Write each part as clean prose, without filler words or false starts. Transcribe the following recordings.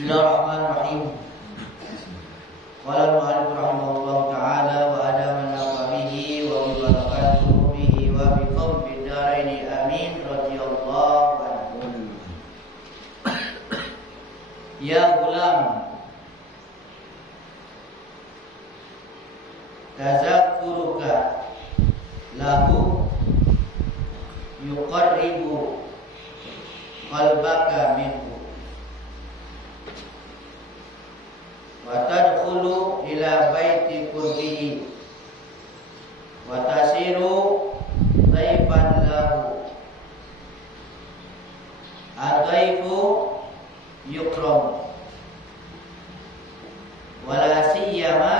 Bismillahirrahmanirrahim. Qala al-mu'allif rahimahullahu ta'ala wa ada man nafa bihi wa bi barakatuhu bihi wa bi qawmi daraini amin radhiyallahu anhu. Ya gulam, tazakkuruka lahu yuqarribu qalbaka minhu wa tadkhulu ila baiti qurbihi wa tasiru dhaifan lahu adhaifu yukram wala siyama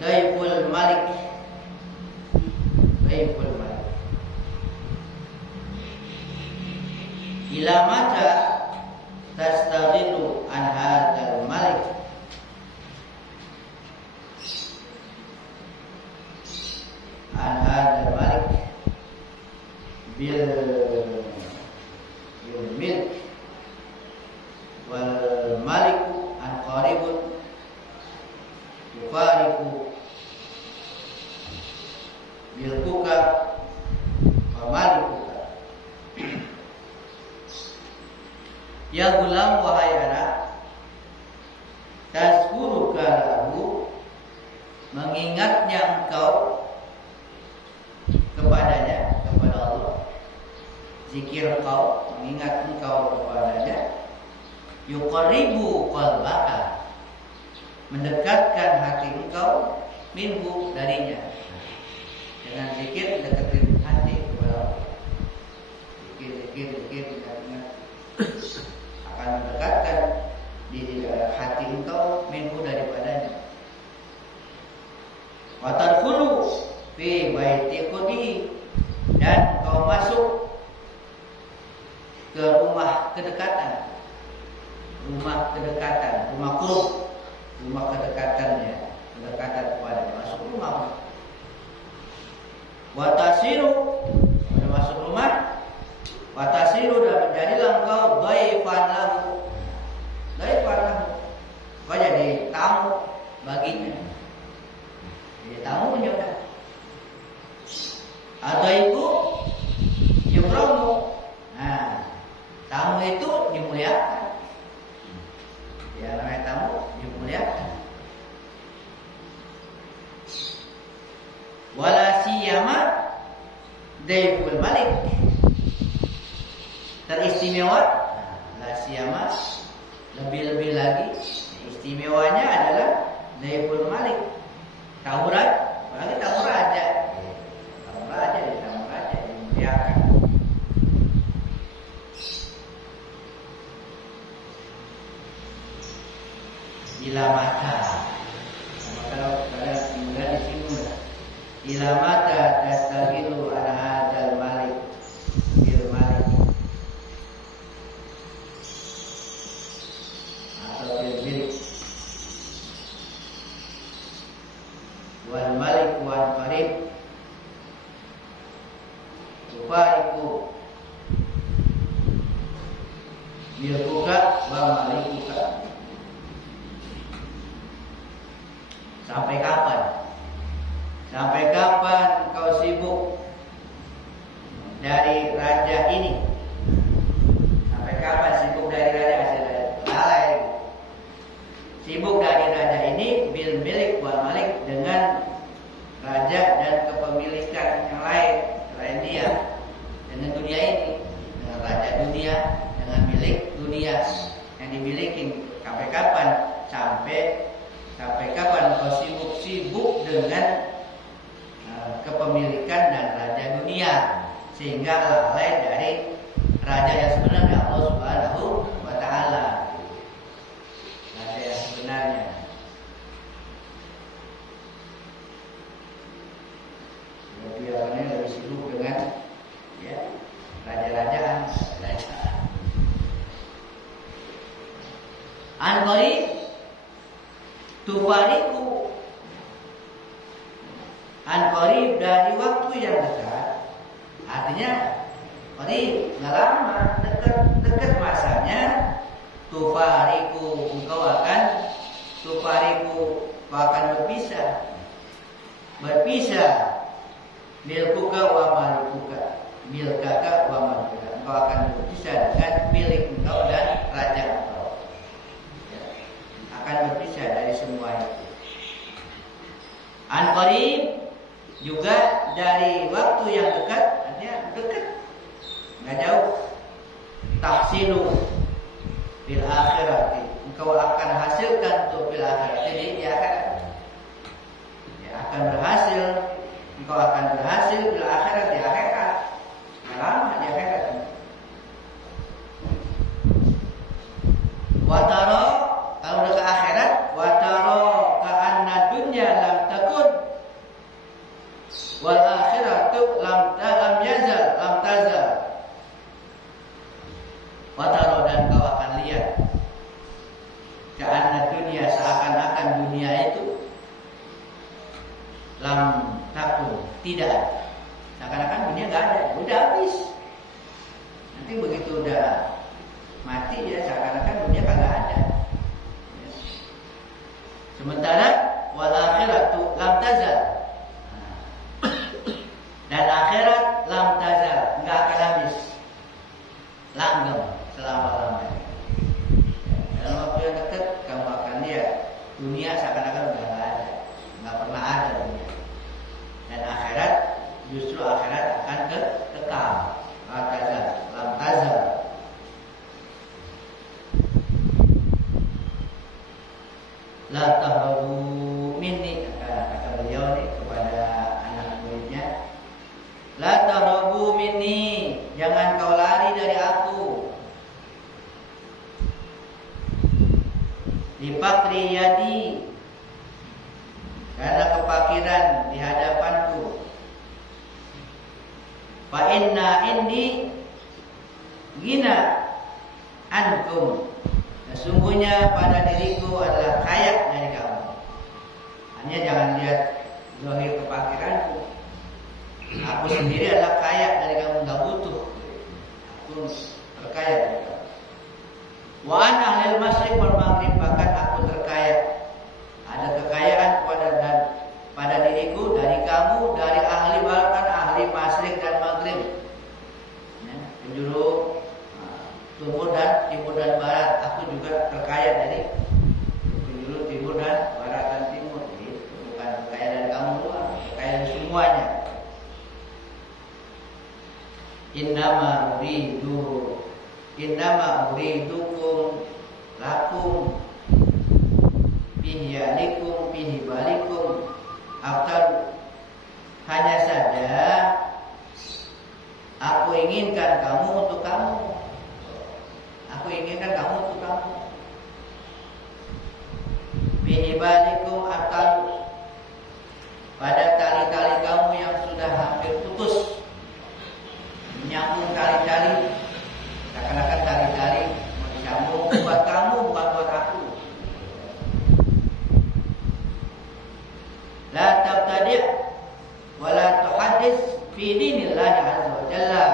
dhaiful malik ila mata tastaghilu an hadzal malik bil milk wal maliku an qaribun yufariqu bil kuka wa malikuka. Ya gulam, wahai anak, tazkuruka lahu, mengingatnya engkau kepadanya, kepada Allah. Zikir engkau, mengingat engkau kepadanya. Yuqarribu qalbaka, mendekatkan hati engkau minhu, darinya. Dengan zikir deketin hati kepada Allah. Zikir ingat akan mendekatkan di hati engkau minhu, daripadanya. Wa tadkhulu fi baiti qurbihi, dan kau masuk ke rumah kedekatan, rumah qurb, rumah kedekatannya, kedekatan kepadanya, masuk rumah. Wa tasiru, sudah masuk rumah. Wa tasiru, dan menjadilah engkau dhaifan lahu, kau jadi tamu baginya, jadi tamu punya. Adhaifu yukramu, nah, tamu itu dimuliakan. Ya, namanya tamu dimuliakan. Wala siyama dhaiful malik, teristimewa. La siyama, lebih-lebih lagi istimewanya adalah dhaiful malik, tamu raja, apalagi tamu raja. Tamu raja dimuliakan. Ila mata, kalau kalian tinggal di sini, ila mata tastaghilu an hadzal malik bil malik atau bil milik wal malik wal qarib tufaiku milkuka wa malikuka. Sampai kapan? Sampai kapan kau sibuk dari raja ini? Sampai kapan sibuk dari raja? Lalai. Sibuk dari raja ini bil milik wal malik, dengan raja dan kepemilikan yang lain selain dia, dengan dunia ini, dengan raja dunia, dengan milik dunia yang dimiliki. Sampai kapan? Sampai kapan kau sibuk dengan kepemilikan dan raja dunia, sehingga lalai dari raja yang sebenarnya, Allah Subhanahu wa ta'ala, raja yang sebenarnya. Lebih sibuk dengan raja-rajaan. An-qarib tufariku, an-qarib, dari waktu yang dekat. Artinya qarib, nggak lama, dekat masanya engkau akan berpisah milkuka wa malikuka, milkaka wa malikuka, engkau akan berpisah dengan milik engkau dan raja engkau, akan berpisah dari semua itu. An qarib juga dari waktu yang dekat, artinya dekat, nggak jauh. Tahsilu bil akhirat, engkau akan hasilkan tuh bil akhirat, jadi di akhirat ya, akan berhasil, engkau akan berhasil bil akhirat, di akhirat, nggak lama di akhirat. Wataro, kalau udah ke akhirat, wataro ka'anna dunya lam takun wal akhiratu lam tazal. Wataro, dan kau akan lihat ka'anna dunya, seakan-akan dunia itu lam takun, tidak ada. Seakan-akan dunia nggak ada, udah habis. Nanti begitu udah mati ya, seakan-akan dunia kagak ada. Sementara wal akhiratu lam tazal, dan akhirat lam tazal, nggak akan habis, langgeng selama-lamanya. Dalam waktu yang dekat kamu akan lihat dunia seakan-akan udah nggak ada, nggak pernah ada dunia. Dan akhirat, justru akhirat akan kekal, lam tazal. La tahrabu minni, kata beliau nih kepada anak muridnya, la tahrabu minni, jangan kau lari dari aku. Di fakri yadi, karena kefakiran di hadapanku. Fa inna indi gina ankum, sesungguhnya pada diriku adalah kaya dari kamu. Hanya jangan lihat zahir kefakiranku. Aku sendiri adalah kaya dari kamu, nggak butuh. Aku terkaya dari kamu. Wa an ahlil masyriq wal maghrib, bahkan aku terkaya. Ada kekayaan pada diriku dari kamu, dari ahli bahkan ahli masyriq dan maghrib. Ya, penjuru timur dan barat, aku juga terkaya dari penjuru timur dan barat dan timur. Jadi bukan terkaya dari kamu doang, terkaya dari semuanya. Innama uridukum lakum bihyalikum bihibalikum aftar. Hanya saja aku inginkan kamu untuk kamu. Aku inginkan kamu untuk kamu. Bihibalikum aftar, pada tali-tali kamu yang sudah hampir putus, menyambung tali-tali, seakan-akan tali-tali mau disambung buat kamu, bukan buat aku. La tabtadi' wa la tuhaddits fi dinillahi azza wa jalla,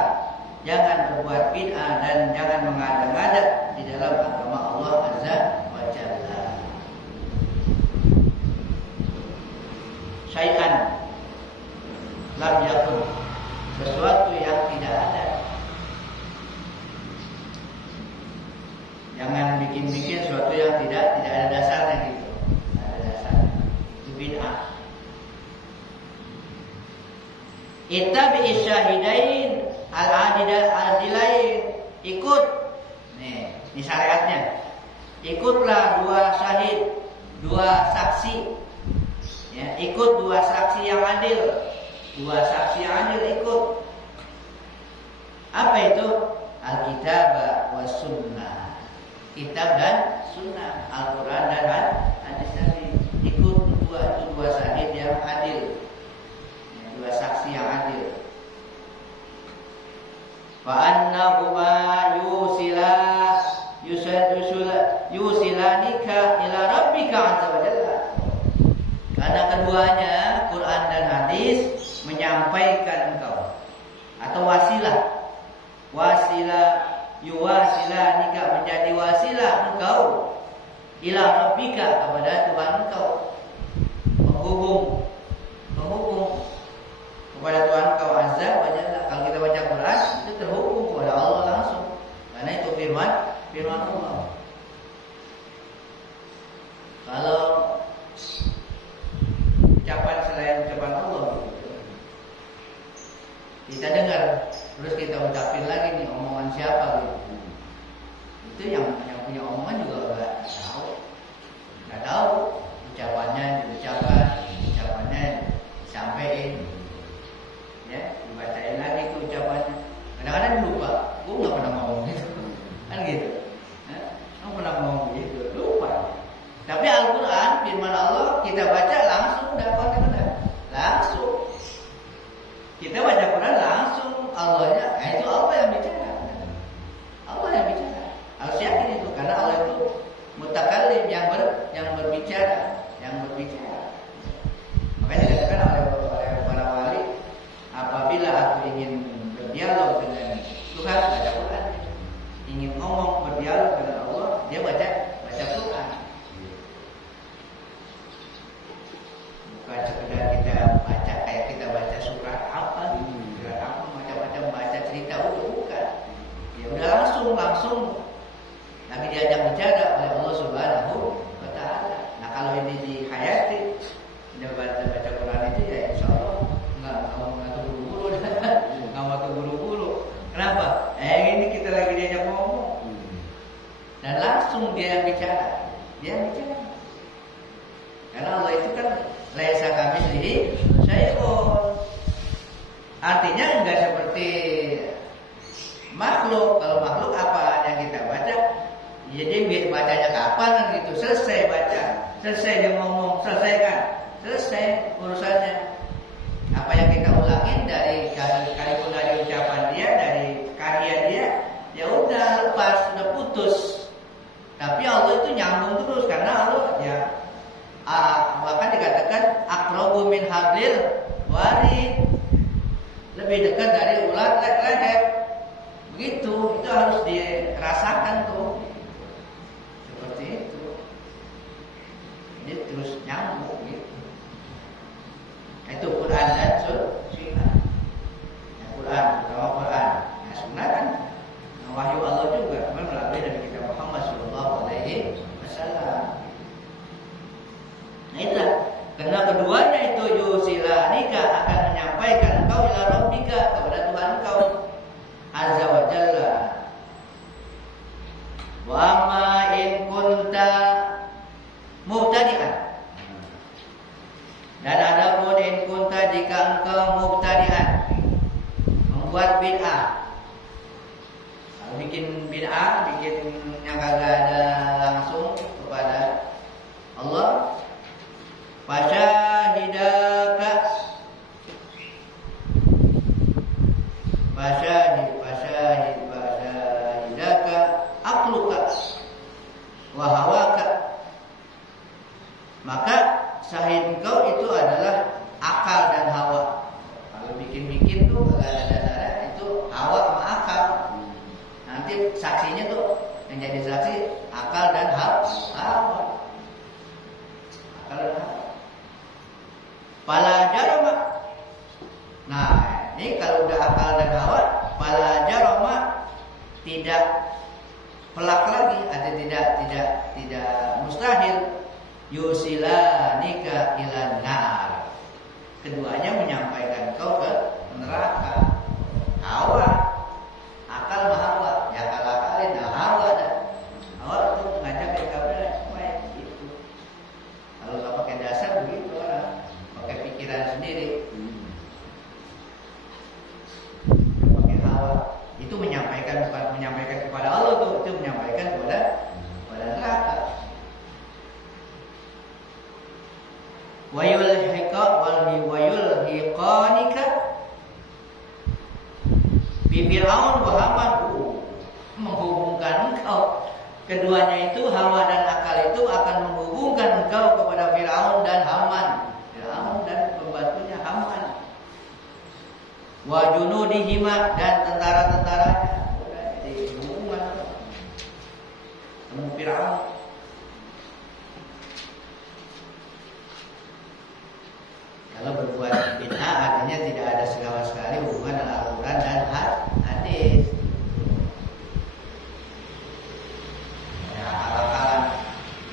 jangan berbuat bid'ah dan jangan mengada-ngada di dalam agama Allah azza wa jalla. Syai'an lam yakun, sesuatu yang tidak ada. Jangan bikin-bikin sesuatu yang tidak ada dasarnya gitu. Tidak ada dasarnya. Itu bid'ah. Ittabi'i syahidain al-adilain, ikut. Nih, ini syariatnya. Ikutlah dua syahid, dua saksi. Ya, ikut dua saksi yang adil. Dua saksi yang adil ikut. Apa itu? Alkitab wa sunnah. Kitab dan sunnah, Al-Quran dan hadis Nabi. Ikut dua syahid yang adil, dua saksi yang adil. Fa annahuma yusilanika ila rabbika azza wa jalla. Karena keduanya, Quran dan hadis, menyampaikan engkau, atau wasilah yuwasilanika, menjadi wasilah engkau ila rabbika, kepada Tuhan engkau, menghubung kepada Tuhan engkau azza wa jalla. Kalau kita baca Quran itu terhubung kepada Allah langsung, karena itu firman Allah. Kalau ucapan selain ucapan Allah kita dengar, terus kita ucapin lagi nih omongan siapa gitu. Itu yang punya omongan juga nggak tahu ucapannya disampaikan, ya dibacain lagi tuh ucapannya. Kadang-kadang lupa, gue nggak pernah ngomong gitu, kan gitu. Nggak pernah ngomong gitu, lupa. Tapi Al-Quran, firman Allah kita baca langsung, langsung. Kita baca Quran langsung Allahnya, itu Allah yang bicara. Allah yang bicara. Harus yakin itu, karena Allah itu mutakallim, yang berbicara. Makanya dikatakan oleh para wali, apabila aku ingin berdialog dengan Tuhan, baca Quran. Ingin ngomong berdialog dengan Allah, dia baca Quran. Bukan sekedar kita baca kayak kita baca surat apa, baca cerita udah, bukan. Ya udah langsung lagi diajak bicara oleh Allah Subhanahu wa taala. Nah, kalau ini dihayati, baca Quran itu ya insyaallah enggak mau terburu-buru. Kenapa? Ini kita lagi diajak ngomong. Dan langsung dia yang bicara. Karena Allah itu kan laisa kamitslihi syai'un. Artinya enggak seperti makhluk. Kalau makhluk apa yang kita baca, jadi bacanya kapan kan gitu. Selesai baca, selesai dia ngomong, selesai urusannya. Apa yang kita ulangin dari sekalipun dari ucapan dia, dari karya dia, ya udah lepas, sudah putus. Tapi Allah itu nyambung terus, karena Allah ya bahkan dikatakan aqrabu min hablil warid, lebih dekat dari ulat leher. Begitu, itu harus dirasakan tuh. Seperti itu. Jadi terus nyambung gitu. Itu Quran dan Sunnah. Quran, terutama Quran. Nah, Sunnah kan wahyu Allah juga, melalui Nabi kita Muhammad sallallahu alaihi wasallam. Nah, itulah. Karena keduanya itu yusilanika, akan menyampaikan engkau ila rabbika, kepada Tuhan engkau azza wa jalla. Wa ma in kunta mubtadi'an. Dan adapun in kunta, jika engkau mubtadi'an, membuat bid'ah. Kalau bikin bid'ah, bikin yang kagak ada langsung kepada Allah, fasyahidaka akluka wa hawaka, maka syahid engkau itu adalah akal dan hawa. Kalau bikin-bikin tuh gak ada dasarnya, itu hawa sama akal. Nanti saksinya tuh yang jadi saksi akal dan hawa. Akal dan hawa. Fala jarama. Nah, ini kalau udah akal dan hawa, fala jarama, tidak pelak lagi, atau tidak mustahil, yusilanika ilan nar. Keduanya menyampaikan kau ke neraka. Hawa, akal sama hawa, ya akalin, nah hawa dah. Hawa itu ngajak ke kabar baik gitu. Kalau nggak pakai dasar begitu orang, pakai pikiran sendiri. Pakai hawa, itu menyampaikan, bukan menyampaikan kepada Allah tuh, itu menyampaikan kepada neraka. Wayulhiqanika bi Fir'aun wa Haman, menghubungkan engkau. Keduanya itu, hawa dan akal itu, akan menghubungkan engkau kepada Fir'aun dan Haman. Fir'aun dan pembantunya Haman. Wa junudihima, dan tentara-tentaranya. Jadi hubungan Temu Firaun. Kalau berbuat bid'ah artinya tidak ada segala sekali hubungan dengan Al-Quran dan hadis. Ya, akal-akalan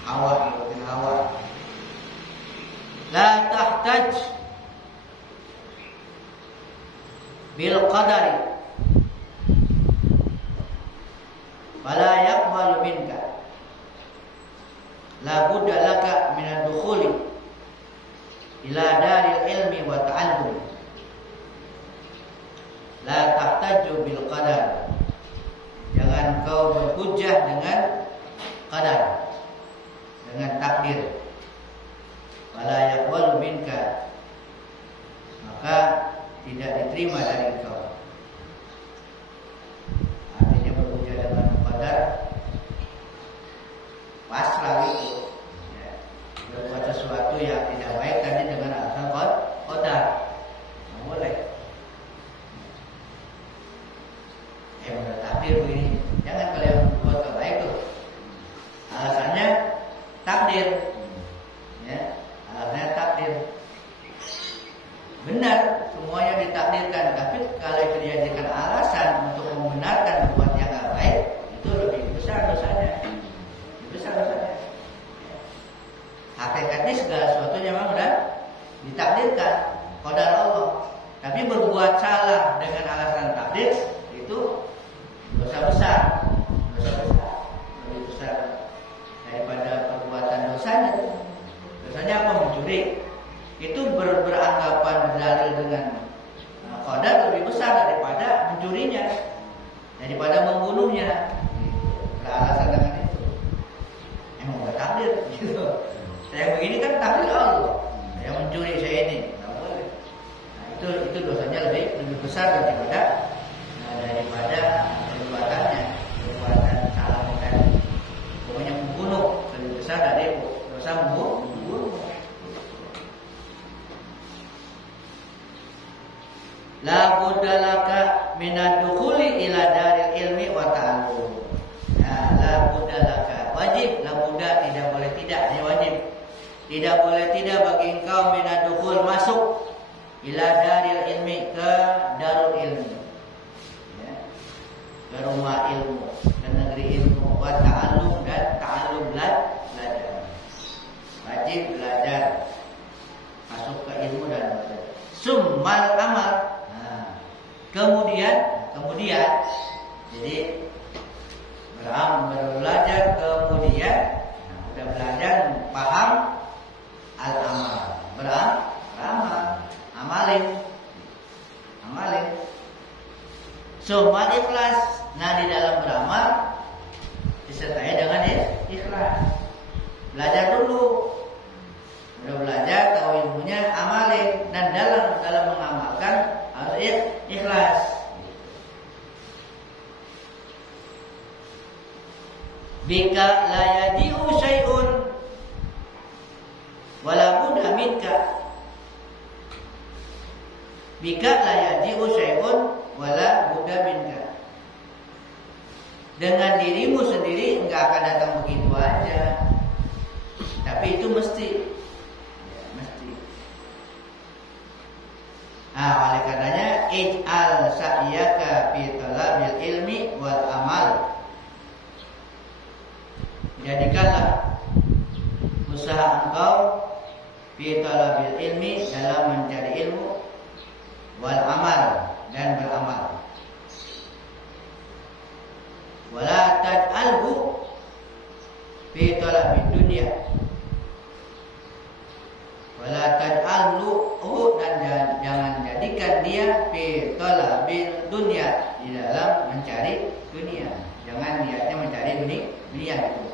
hawa ikutin hawa. La tahtaj bil qadari fala yaqbalu minka la budda laka min ad-dukhuli ila daril ilmi wa ta'allum. La tahtaju bil qadar. Jangan kau berhujjah dengan qadar, dengan takdir. Wala yaqbalu minka, maka tidak diterima dari kau. Artinya berhujjah dengan qadar, pasrah itu. Berbuat sesuatu yang tidak baik tadi dengan alasan qadar, nggak boleh. Udah takdir begini, jangan kalian buat yang baik tuh. Alasannya takdir, ya, alasannya takdir. Benar, semuanya ditakdirkan, tapi kalau itu dijadikan alasan untuk membenarkan buat yang nggak baik, itu lebih besar dosanya, lebih besar dosanya. Hakikatnya segala sesuatunya memang sudah ditakdirkan qadar Allah. Tapi berbuat salah dengan alasan takdir itu dosa besar, lebih besar daripada perbuatan dosanya. Dosanya apa? Mencuri. Itu beranggapan berdalil dengan qadar lebih besar daripada mencurinya, daripada membunuhnya. Alasan dengan itu emang udah takdir gitu. Saya begini kan takdir Allah. Saya mencuri saya ini, nggak boleh. Nah, itu dosanya lebih besar daripada perbuatannya, perbuatan salah tadi. Pokoknya membunuh lebih besar dari dosa membunuh. La budalaka minad-dukhuli ila daril ilmi wa ta'allum. Nah, la budalaka wajib, la buda tidak boleh tidak, ini wajib. Tidak boleh tidak bagi engkau minad-dukhul masuk ila daril ilmi, ke darul ilmi, ya, ke rumah ilmu, ke negeri ilmu, wa ta'allum dan ta'allum belajar. Wajib belajar, masuk ke ilmu dan belajar. Summal amal. Nah, kemudian jadi belajar, kemudian udah belajar paham al-amal, beramal, amalin. Summal ikhlas. Nah, di dalam beramal disertai dengan ikhlas. Belajar dulu, udah belajar tahu ilmunya, amalin, dan dalam mengamalkan harus ikhlas. Bika la yaji'u syai'un wala budda minka. Bika la yaji'u syai'un wala budda minka. Dengan dirimu sendiri enggak akan datang begitu aja, tapi itu mesti. Nah, oleh karenanya ij'al sa'yaka fi talabil ilmi wal amal. Jadikanlah usaha engkau fi talabil ilmi, dalam mencari ilmu, wal amal, dan beramal. Wala taj'alhu fi talabid dunya. Wala taj'alhu, dan jangan jadikan dia fi talabil dunya, di dalam mencari dunia. Jangan niatnya mencari dunia itu.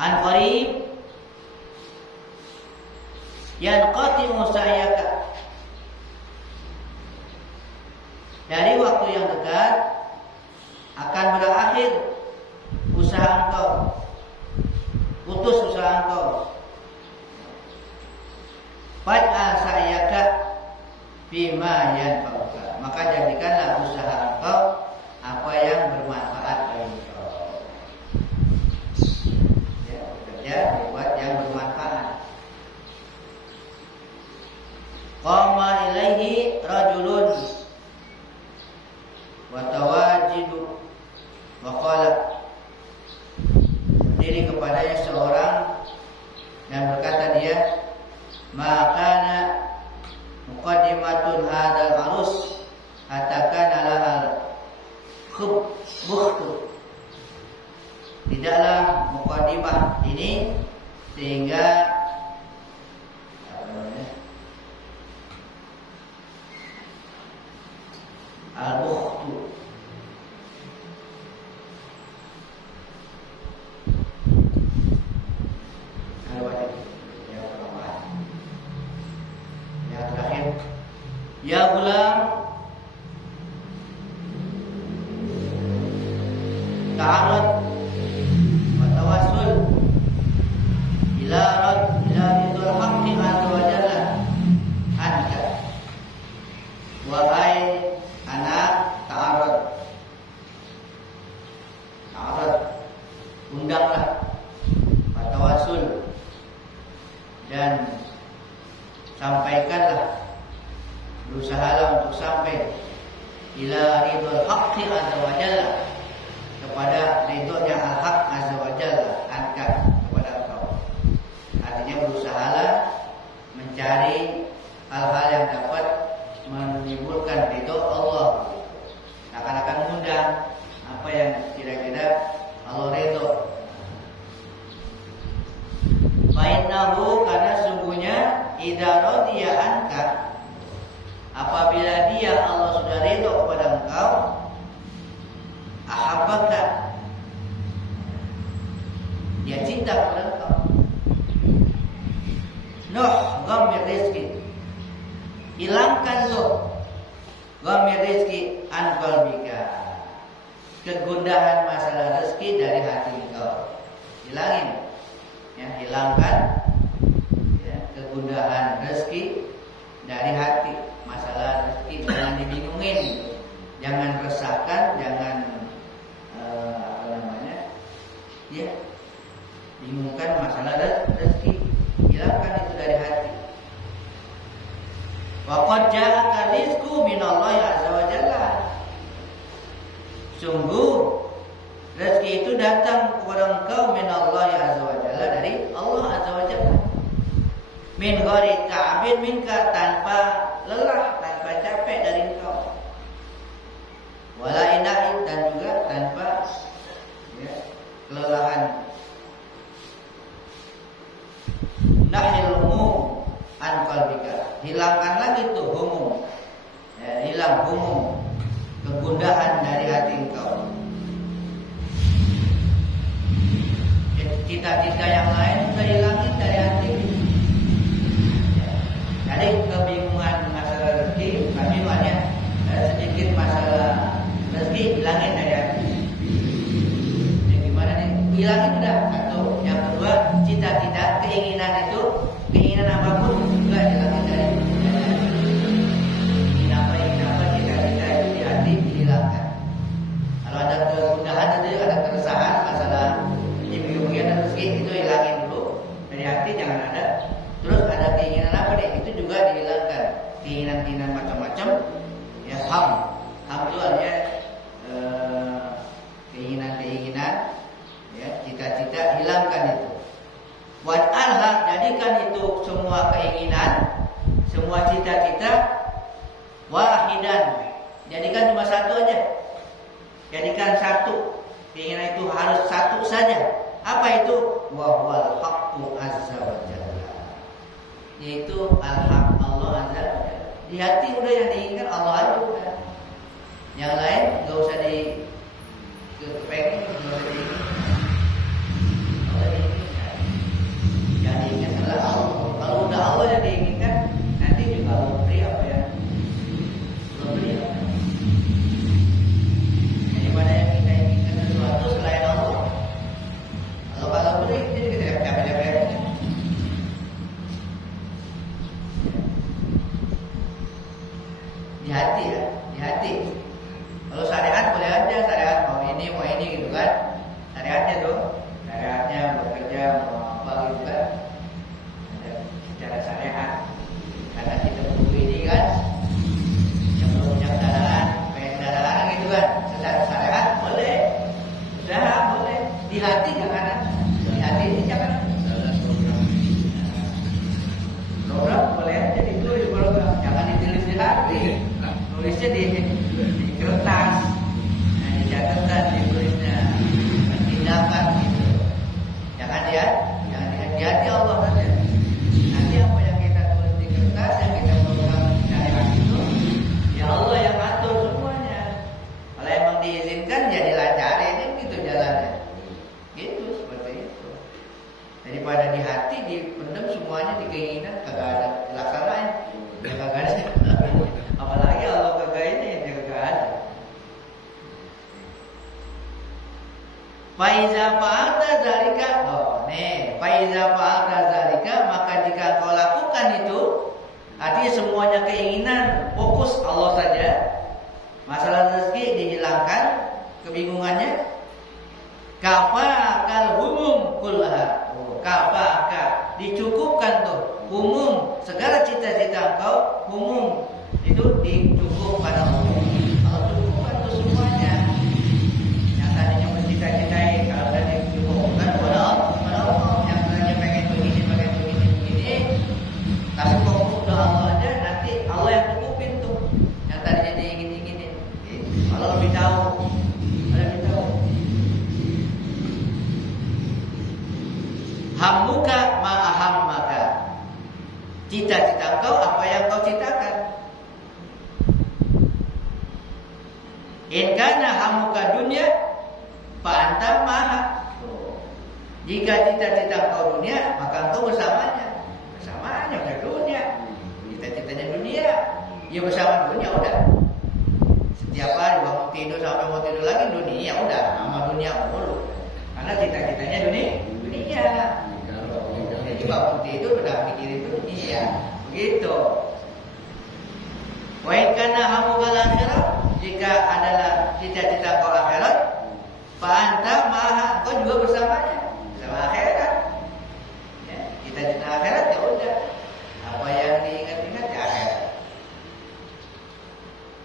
An qarib yanqati'u sa'yaka. Dari waktu yang dekat akan berakhir usaha engkau, putus usaha engkau. Faj'al sa'yaka bima yanfa'uka. Maka jadikanlah usaha engkau apa yang bermanfaat Al-bukhtu. Yang terakhir, ya gulam, ta'arud wa tawassul ila ridul haqqi azza wa jalla anka. Wahai anak, ta'arud, undanglah, wa tawassul, dan sampaikanlah, berusahalah untuk sampai ila ridul haqqi azza wa jalla, kepada ridhonya al-haq azza wa jalla anka, kepada engkau. Artinya berusahalah mencari hal-hal yang dapat menimbulkan ridho Allah. Akan mudah apa yang kira-kira Allah ridho. Fa'innahu, karena sungguhnya idza radiya anka, apabila dia Allah sudah ridho kepada engkau, ahabbaka, dia cinta kepada engkau. Nuh ghamir rizki, hilangkan tuh ghamir rizki an qalbika, kegundahan masalah rezeki dari hati engkau. Hilangin, ya, hilangkan, ya, kegundahan rezeki dari hati. Masalah rezeki jangan dibingungin, jangan resahkan, jangan ya, bingungkan masalah rezeki. Hilangkan itu dari hati. Wa qad ja'aka rizqu minallahi azza wa jalla. Sungguh rezeki itu datang kepada engkau minallahi azza wa jalla, dari Allah azza wa jalla. Min ghairi ta'bin minka, tanpa lelah, tanpa capek dari engkau. Wala ina'in, dan juga tanpa, ya, kelelahan. Nahil humum an qalbika, hilangkan lagi tuh humum, ya, hilang humum, kegundahan dari hati engkau. Cita-cita yang lain sudah hilangin dari hati. Ya. Jadi kebingungan masalah rezeki, kebingungannya sedikit masalah rezeki, hilangin dari hati. Jadi gimana nih? Hilangin udah satu. Yang kedua, cita-cita, keinginan itu, keinginan apapun juga hilangin dari hati. Ingin apa, cita-cita itu di hati dihilangkan. Kalau ada kegundahan itu, ada keresahan masalah bagian rezeki, itu hilangin dulu dari hati, jangan ada. Terus ada keinginan apa deh, itu juga dihilangkan. Keinginan macam-macam, ya, ham itu artinya keinginan, ya, cita-cita, hilangkan itu. Wan alha, jadikan itu semua keinginan, semua cita-cita, wahidan, jadikan cuma satu aja. Jadikan satu, keinginan itu harus satu saja. Apa itu? Wa huwal haqqu azza wa jalla, yaitu al-haq, Allah azza wa jalla. Di hati udah yang diinginkan Allah aja udah. Yang lain enggak usah kepengen, enggak usah diinginkan. Allah diinginkan. Yang diinginkan adalah Allah. Kalau udah Allah yang diinginkan, nanti juga Allah beri apa ya? Allah beri apa? Daripada yang kita inginkan sesuatu selain Allah. Kalau beri, jadi kita capek-capek. Di hati, ya, di hati. Kalau syariat boleh aja, syariat mau ini gitu kan. Syariatnya tuh, syariatnya bekerja mau apa gitu kan. Ada secara syariat. Karena kita butuh ini kan, yang belum punya kendaraan, pengen kendaraan gitu kan. Secara syariat boleh, usaha boleh. Di hati jangan. Hati ini jangan. Program boleh aja ditulis program, jangan ditulis di hati. Tulisnya di kertas, di catatan, ditulisnya tindakan gitu. Jangan ya, jangan di hati Allah saja. Nanti apa yang kita tulis di kertas, yang kita program dari hati itu, ya Allah yang atur semuanya. Faiza fa'alta zalika, faiza fa'alta zalika, maka jika kau lakukan itu, artinya semuanya keinginan fokus Allah saja. Masalah rezeki dihilangkan, kebingungannya. Kafakal humum kullaha. Kafaka, dicukupkan tuh humum, segala cita-cita engkau humum itu dicukupkan Allah. Allah cukupkan tuh semuanya. Yang tadinya mencita-citai kalau sudah dicukupkan kepada Allah, yang tadinya pengen begini, tapi fokus ke Allah aja, nanti Allah yang cukupin tuh. Yang tadinya diingin-inginin, Allah lebih tahu. Hammuka ma'ahammaka, cita-cita engkau apa yang kau citakan. In kana hammuka dunya fa anta maha. Jika cita-cita engkau dunia, maka engkau bersamanya ke dunia. Cita-citanya dunia, ya bersama dunia udah. Setiap hari bangun tidur sampai mau tidur lagi dunia, udah sama dunia mulu. Karena cita-citanya dunia. Jadi bangun tidur udah mikirin dunia, begitu. Wa in kana hamukal akhirat, jika adalah cita-cita kau akhirat, fa anta maha, kau juga bersamanya, bersama akhirat. Ya, cita-cita akhirat ya udah, apa yang diingat-ingat ya akhirat.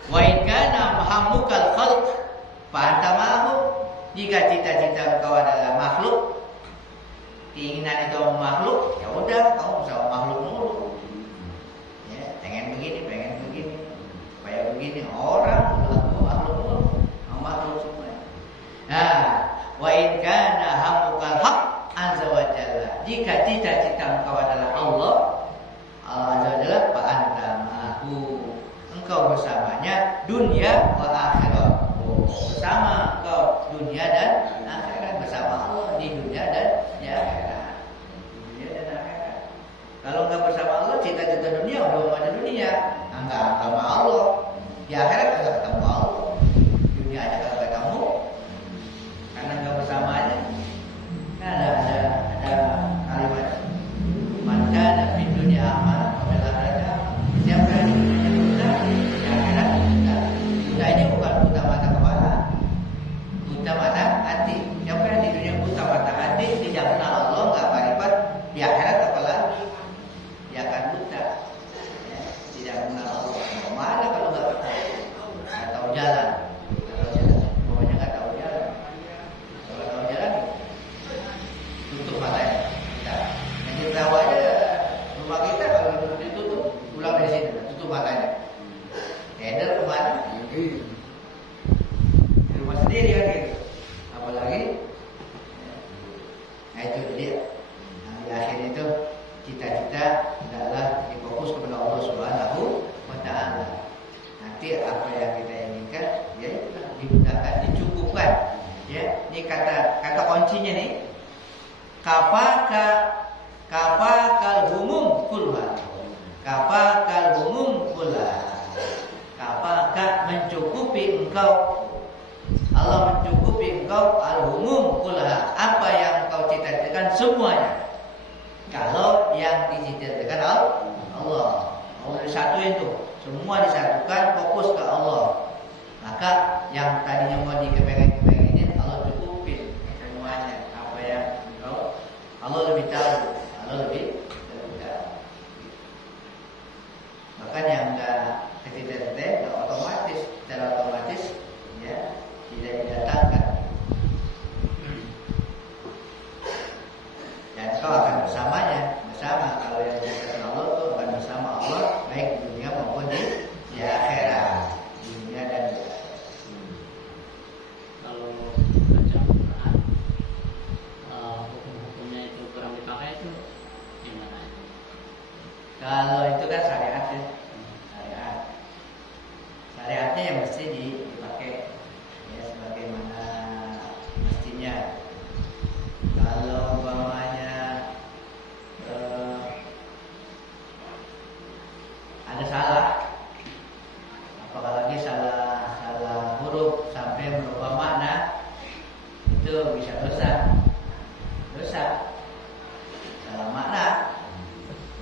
Wa in kana hamukal khalq, fa anta mahu, jika cita-cita kau adalah makhluk, keinginan itu makhluk, ya udah kamu bersama makhluk mulu. Ya, pengen begini, supaya begini, orang makhluk mulu, makhluk semua. Nah, wa in kana hamukal haq azza wa jalla, jika cita-cita engkau adalah Allah azza wa jalla, fa anta ma'ahu, engkau bersamanya dunia wa akhirat. Bersama engkau dunia dan akhirat, bersama Allah di dunia dan di akhirat. Kalau enggak bersama Allah, cita-cita dunia udah ada dunia, enggak sama Allah. Di akhirat enggak ketemu Allah. Dunia aja kalau ketemu, karena enggak bersamanya. Nah, ada kalimat maka di dunia aman, apabila ada siapa yang di dunia buta, di akhirat buta. Buta ini bukan buta mata kepala, buta mata hati. Siapa yang di dunia buta mata hati, tidak kenal Allah, enggak marifat, di akhirat apalagi dia akan buta, ya, tidak mengenal Allah. Mana kalau nggak tahu jalan, pokoknya nggak tahu jalan. Kalau tahu jalan, tutup matanya. Yang kita tahu aja rumah kita kalau ditutup, pulang dari sini, tutup matanya. Eder kemana? Di rumah sendiri kan gitu. Apalagi, nah itu dia. Nah, di akhir itu cita-cita adalah difokus kepada Allah Subhanahu wa ta'ala. Nanti apa yang kita inginkan, ya itulah dimudahkan, dicukupkan. Ya, ini kata kuncinya nih. Kafakal humum kulha. Kafakal humum kulha. Kafaka, mencukupi engkau. Allah mencukupi engkau al-humum kulha. Apa yang engkau cita-citakan semuanya. Kalau yang diciptakan Allah disatuin tuh, semua disatukan, fokus ke Allah. Maka yang tadinya mau dikepengen-kepengenin, Allah cukupin semuanya. Apa yang Allah lebih tahu, Allah lebih tahu. Bahkan yang enggak kecita-cita, otomatis, secara otomatis, ya tidak didatangkan. Dan kau akan bersamanya, bersama. Kalau yang dikatakan Allah itu akan bersama Allah, baik di dunia maupun di akhirat, di dunia dan di akhirat. Kalau baca Quran, hukum-hukumnya itu kurang dipakai itu gimana? Kalau itu kan syariat ya, syariatnya yang mesti dipakai ya sebagaimana mestinya. Kalau umpamanya ada salah, apalagi salah huruf sampai merubah makna, itu bisa dosa. Dosa. Salah makna.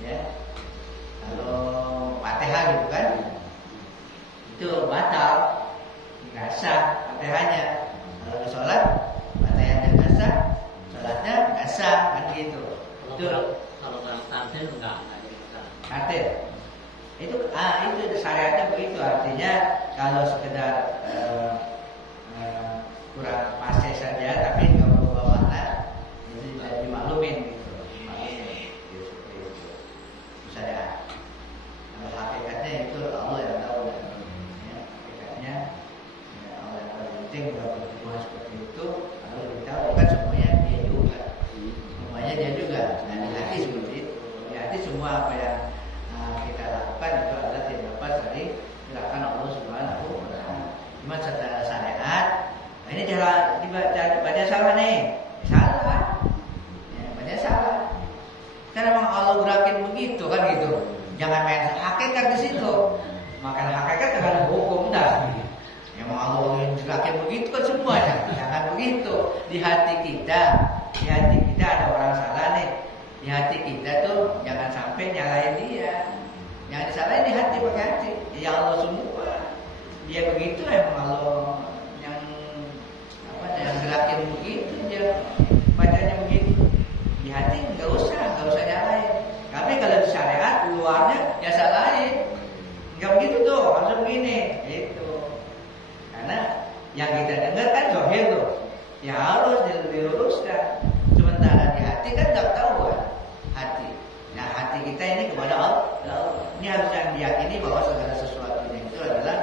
Ya. Kalau Fatihah gitu kan, itu batal, nggak sah Fatihahnya. Kalau sholat, Fatihahnya nggak sah, sholatnya nggak sah, kan gitu. Itu Kalau kurang tampil enggak jadi masalah. arti. Itu syariatnya begitu, artinya kalau sekedar kurang pasti saja, tapi nggak berubah makna, itu bisa dimaklumin gitu. Dimaklumin, gitu, seperti itu. Syariat. Kalau hakikatnya itu Allah yang tahu, ya, hakikatnya ya, Allah yang paling penting kalau berhubungan seperti itu. Kalau kita bukan semuanya dia juga, semuanya dia juga. Nah, di hati seperti itu. Di hati semua apa yang kita lakukan itu adalah tidak lepas dari gerakan Allah Subhanahu wa Ta'ala. Cuma secara syariat, nah ini cara dibaca salah nih, salah, ya, baca salah. Karena memang Allah gerakin begitu kan gitu. Jangan main hakikat di situ. Makan hakikat dengan hukum dah. Yang mau Allah gerakin begitu kan semuanya. Jangan begitu. Di hati kita ada orang salah nih. Di hati kita tuh jangan sampai nyalain dia. Yang disalahin di hati, pakai hati. Ya Allah semua. Dia begitu emang Allah yang gerakin begitu, dia bacanya begitu. Di hati nggak usah nyalain. Tapi kalau di syariat luarnya ya salahin. Nggak begitu tuh, harus begini. Itu. Karena yang kita dengar kan zahir tuh. Ya harus diluruskan. Sementara di hati kan nggak tahu kan. Hati. Nah hati kita ini kepada Allah. Ini harus yang diyakini bahwa segala sesuatunya itu adalah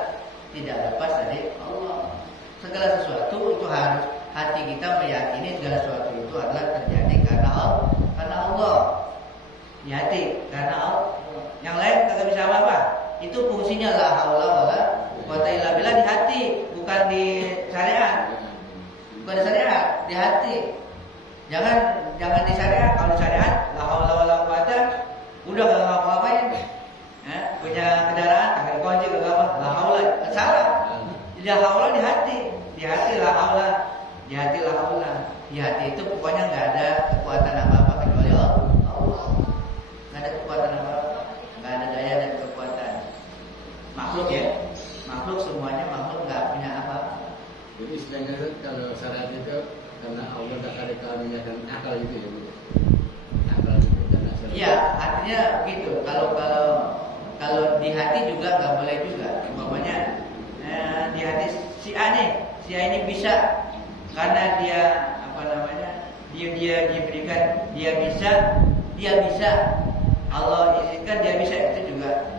tidak lepas dari Allah. Segala sesuatu itu harus hati kita meyakini segala sesuatu itu adalah terjadi karena Allah. Di hati karena Allah. Yang lain kagak bisa apa-apa. Itu fungsinya la haula wala quwata illa billah di hati, bukan di syariat. Bukan di syariat, di hati. Jangan di syariat. Kalau di syariat la haula wala quwata udah kagak ngapa-ngapain. Punya kendaraan kagak dikunci kagak apa. La haula salah. La haula di hati. Di hati la haula. Di hati la haula. Di hati itu pokoknya nggak ada kekuatan apa-apa kecuali Allah. Nggak ada kekuatan apa-apa. Nggak ada daya dan kekuatan. Makhluk ya. Makhluk semuanya makhluk nggak punya apa-apa. Jadi istilahnya kalau syariat itu karena Allah tak ada karuniakan akal itu ya. Akal itu karena syariat. Iya, artinya gitu. Kalau di hati juga nggak boleh juga. Umpamanya di hati si A ini bisa karena dia dia diberikan dia bisa Allah izinkan dia bisa, itu juga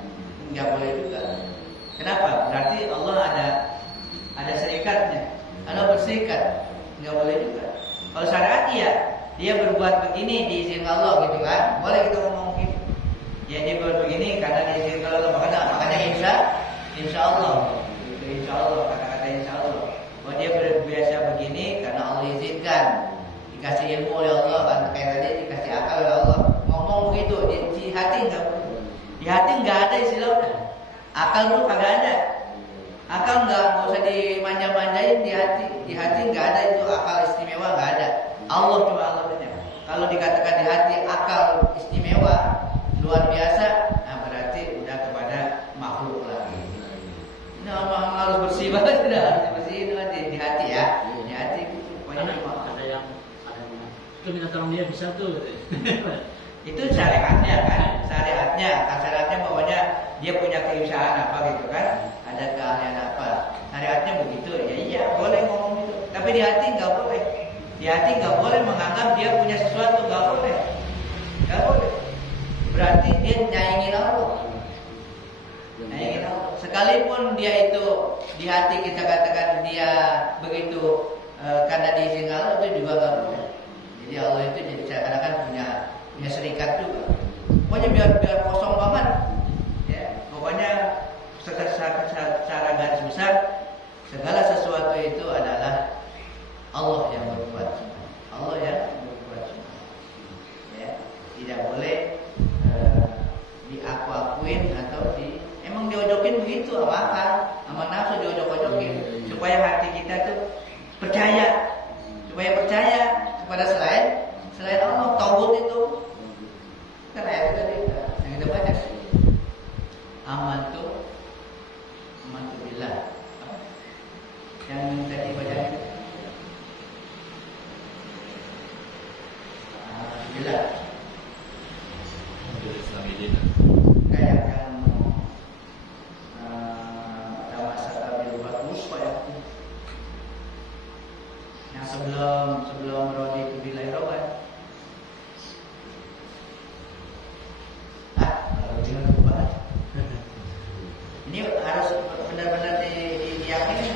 nggak boleh juga. Kenapa? Berarti Allah ada serikatnya, ada berserikat, nggak boleh juga. Kalau syariat dia berbuat begini diizinkan Allah gitu kan, boleh kita ngomong gitu. Ya dia berbuat begini karena diizinkan Allah, makanya insya Allah, itu insya Allah, kata-kata insya Allah. Bahwa dia berbiasa begini karena Allah izinkan, dikasih ilmu oleh Allah kan, kayak tadi dikasih akal oleh Allah. Ngomong begitu di hati nggak boleh. Di hati nggak ada istilahnya. Akal tuh kagak ada. Akal nggak usah dimanja-manjain di hati. Di hati nggak ada itu akal istimewa, nggak ada. Allah cuma Allahnya. Kalau dikatakan di hati akal istimewa luar biasa, nah berarti udah kepada makhluk lagi. Nah, harus bersih banget, harus bersih di hati ya. Di hati pokoknya ada yang itu minta tolong dia bisa tuh. Itu syariatnya kan, syariatnya pokoknya dia punya keusahaan apa gitu kan, ada keahlian apa, syariatnya begitu ya, iya boleh ngomong gitu. Tapi di hati nggak boleh, di hati nggak boleh menganggap dia punya sesuatu, nggak boleh. Berarti dia nyaingin Allah. Sekalipun dia itu di hati kita katakan dia begitu karena diizinkan Allah, itu juga nggak boleh. Jadi Allah itu jadi seakan-akan punya serikat juga. Pokoknya biar kosong banget. Ya, pokoknya secara garis besar segala sesuatu itu adalah Allah yang berbuat. Allah yang berbuat. Ya, tidak boleh diaku-akuin atau emang diojokin begitu sama nafsu diojok-ojokin supaya hati kita tuh percaya supaya percaya kepada selain Allah. Tauhid itu kan ayat tadi yang kita baca. Amantu billah. Yang tadi baca billah. Kayak yang yang sebelum Rodi itu Bilairoban. Jangan lupa. Ini harus benar-benar diyakini.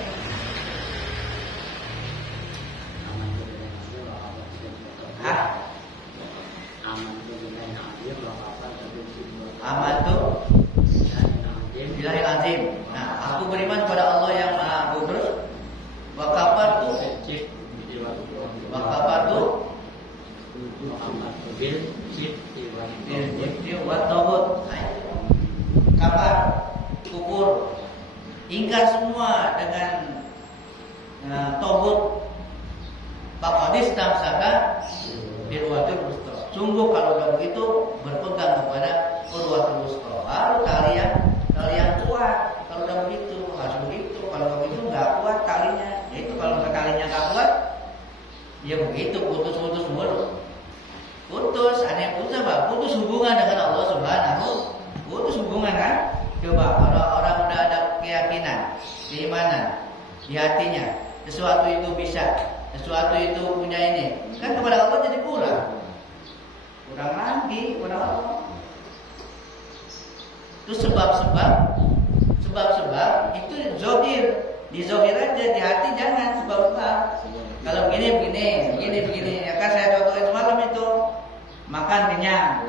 Aman tuh Billahil azim. Nah, aku beriman kepada Allah yang Maha Kudus. Wa kafartu wa tauhid. Kafar, kufur, ingkar semua dengan tauhid. Faqadis tamsaka birwatul wusta. Sungguh kalau udah begitu berpegang kepada urwatul wusta. Baru kalian kuat. Kalau udah begitu harus begitu. Kalau udah begitu nggak kuat talinya. Itu kalau talinya nggak kuat, ya begitu putus mulu. Putus, ada yang putus apa? Putus hubungan dengan Allah Subhanahu. Putus hubungan kan? Coba orang udah ada keyakinan, keimanan di hatinya, sesuatu itu bisa, sesuatu itu punya ini, kan kepada Allah jadi kurang lagi kepada Allah. Itu sebab-sebab itu zohir, di zohir aja, di hati jangan sebab-sebab. Kalau begini, ya kan saya contohin semalam itu makan kenyang,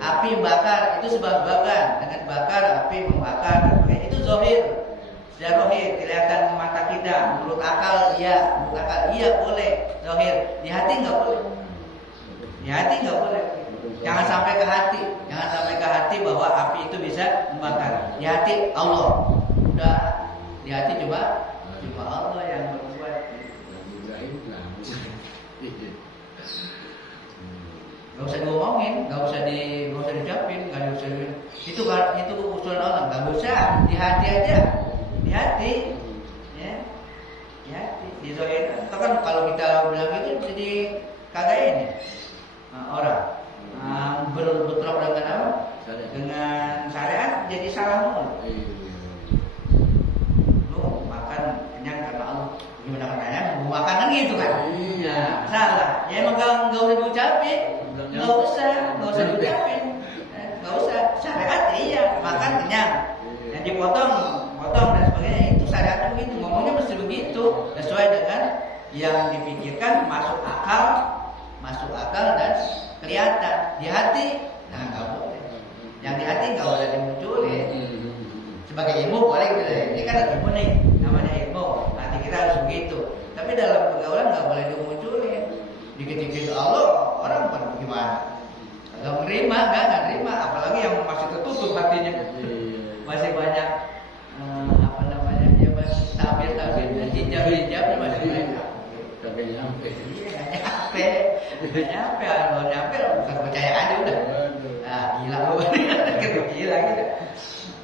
api bakar itu sebab-sebabkan, dengan bakar api membakar, itu zohir, sudah zohir, kelihatan mata kita, menurut akal iya boleh zohir, di hati nggak boleh, jangan sampai ke hati bahwa api itu bisa membakar, di hati Allah, udah di hati coba Allah yang berbuat. Gak usah ngomongin, gak usah diucapin, itu usulan Allah, gak usah, di hati aja, di hati, di zohir. Itu kan kalau kita bilang itu jadi kagak ini orang berbentrok dengan apa? Dengan syariat jadi salah mulu. Lu makan kenyang karena Allah, gimana katanya? Mau makan kan gitu kan? Iya. Salah. Ya emang gak usah diucapin. Nggak usah diucapin, nggak usah. Syariat iya, makan kenyang, yang dipotong dan sebagainya, itu syariatnya begitu, ngomongnya mesti begitu, sesuai dengan yang dipikirkan, masuk akal dan kelihatan. Di hati, nah nggak boleh. Yang di hati nggak boleh dimunculin. Sebagai ilmu boleh gitu deh. Ini kan ilmu nih, namanya ilmu. Hati kita harus begitu. Tapi dalam pergaulan nggak boleh dimunculin. Dikit-dikit Allah, orang gimana? Gak nerima, apalagi yang masih tertutup hatinya, masih banyak dia masih tabir dan hijab masih banyak. Tapi nyampe, kalau nyampe bukan percaya aja udah. Nah, gila lu, gila gitu.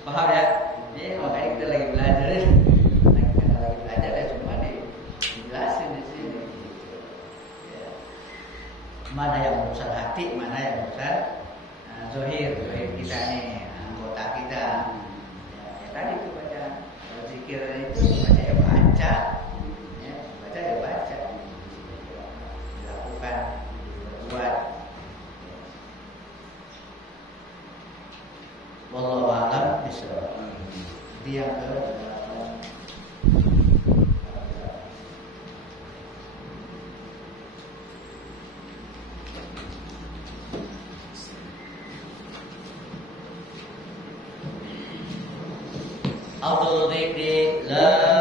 Paham ya? Ini makanya kita lagi belajar ya. Cuma dijelasin di sini. Mana yang urusan hati, mana yang urusan zohir kita nih, anggota kita. Ya, tadi itu baca, zikir itu baca ya baca, dilakukan, buat. Wallahu a'lam bishawab. Dia ke Auto dzikri la